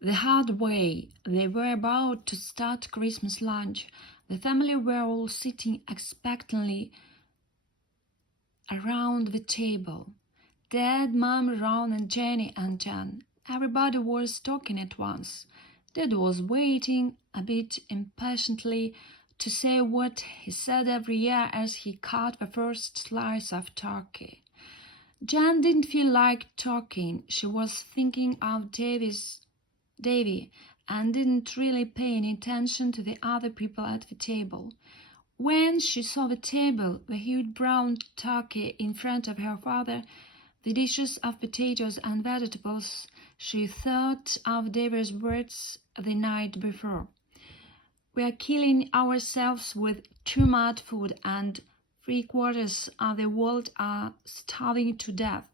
The hard way. They were about to start Christmas lunch. The family were all sitting expectantly around the table. Dad, Mum, Ron, and Jenny and Jan. Everybody was talking at once. Dad was waiting, a bit impatiently, to say what he said every year as he cut the first slice of turkey. Jan didn't feel like talking. She was thinking of Davy and didn't really pay any attention to the other people at the table. When she saw the table, the huge brown turkey in front of her father, the dishes of potatoes and vegetables, she thought of Davy's words the night before. We are killing ourselves with too much food, and 3/4 of the world are starving to death.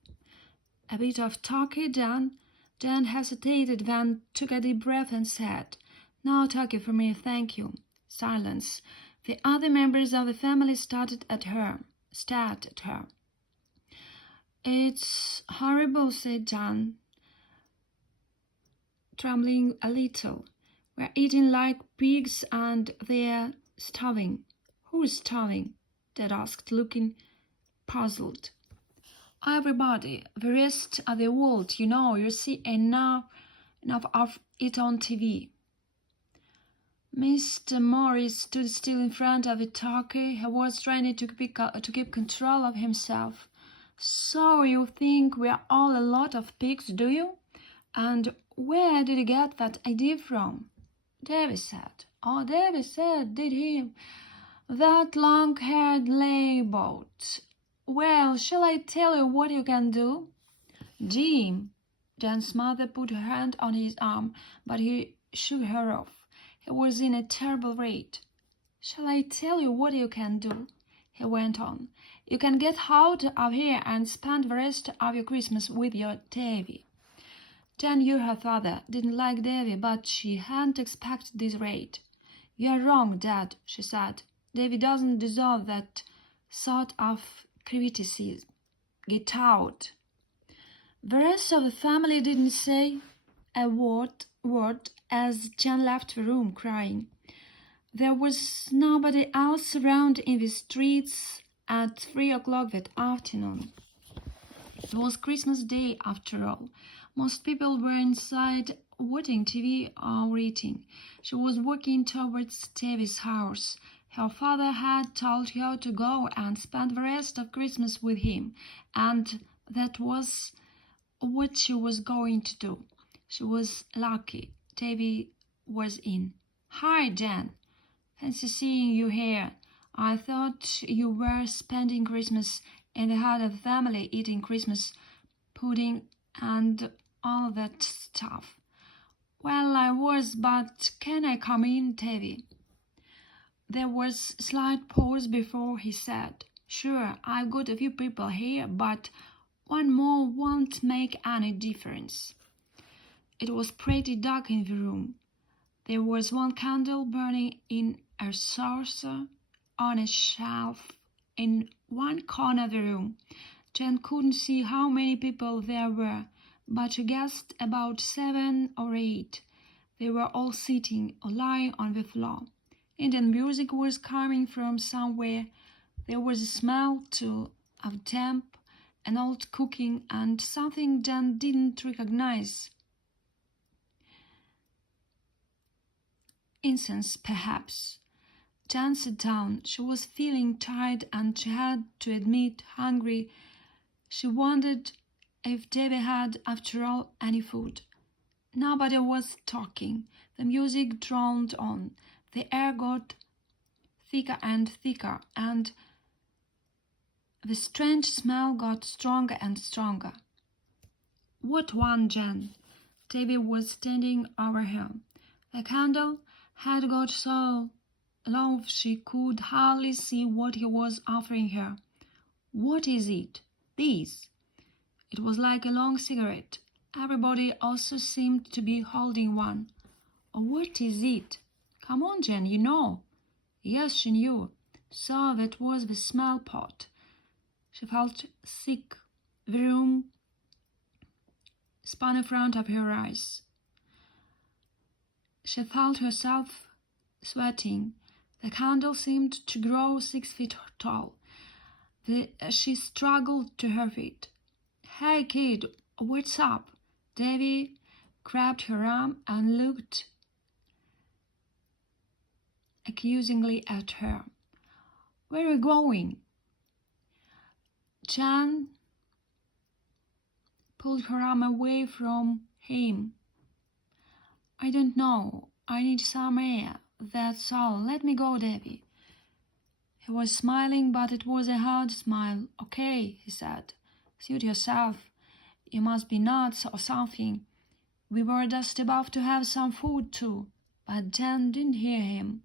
A bit of turkey done. Jan hesitated, then took a deep breath and said, "No turkey for me, thank you." Silence. The other members of the family stared at her. "It's horrible," said Jan, trembling a little. "We're eating like pigs and they're starving." "Who's starving?" Dad asked, looking puzzled. "Everybody. The rest of the world, you know. You see enough of it on TV. Mr. Morris stood still in front of the turkey. He was trying to keep control of himself. "So you think we're all a lot of pigs, do you? And where did you get that idea from?" Davy said. "Oh, Davy said, did he? That long-haired layboat. Well, shall I tell you what you can do?" "Jim." Jan's mother put her hand on his arm, but he shook her off. He was in a terrible rage. "Shall I tell you what you can do?" he went on. "You can get out of here and spend the rest of your Christmas with your Davy." Jan knew her father didn't like Davy, but she hadn't expected this rate. "You're wrong, Dad," she said. "Davy doesn't deserve that sort of criticism. Get out." The rest of the family didn't say a word as Jan left the room crying. There was nobody else around in the streets at 3 o'clock that afternoon. It was Christmas Day after all. Most people were inside watching TV or eating. She was walking towards Davy's house. Her father had told her to go and spend the rest of Christmas with him, and that was what she was going to do. She was lucky. Davy was in. "Hi, Jan. Fancy seeing you here. I thought you were spending Christmas in the heart of the family, eating Christmas pudding and all that stuff." "Well, I was, but can I come in, Davy?" There was a slight pause before he said, "Sure, I've got a few people here, but one more won't make any difference." It was pretty dark in the room. There was one candle burning in a saucer on a shelf in one corner of the room. Jan couldn't see how many people there were, but she guessed about 7 or 8. They were all sitting or lying on the floor. Indian music was coming from somewhere. There was a smell, too, of damp and old cooking and something Jan didn't recognize. Incense, perhaps. Jan sat down. She was feeling tired and she had to admit hungry. She wondered if Davy had, after all, any food. Nobody was talking. The music droned on. The air got thicker and thicker, and the strange smell got stronger and stronger. "What one, Jan?" Davy was standing over her. The candle had got so low she could hardly see what he was offering her. "What is it?" "This." It was like a long cigarette. Everybody also seemed to be holding one. "Oh, what is it?" "Come on, Jan, you know." Yes, she knew. So that was the smell pot. She felt sick. The room spun in front of her eyes. She felt herself sweating. The candle seemed to grow 6 feet tall. She struggled to her feet. "Hey, kid, what's up?" Devi grabbed her arm and looked accusingly at her. "Where are you going?" Jan pulled her arm away from him. "I don't know. I need some air. That's all. Let me go, Devi." He was smiling, but it was a hard smile. "Okay," he said. "Suit yourself. You must be nuts or something." We were just about to have some food too, but Jan didn't hear him.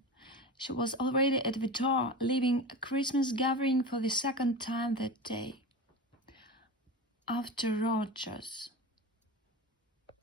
She was already at the door, leaving a Christmas gathering for the second time that day. After Rodgers.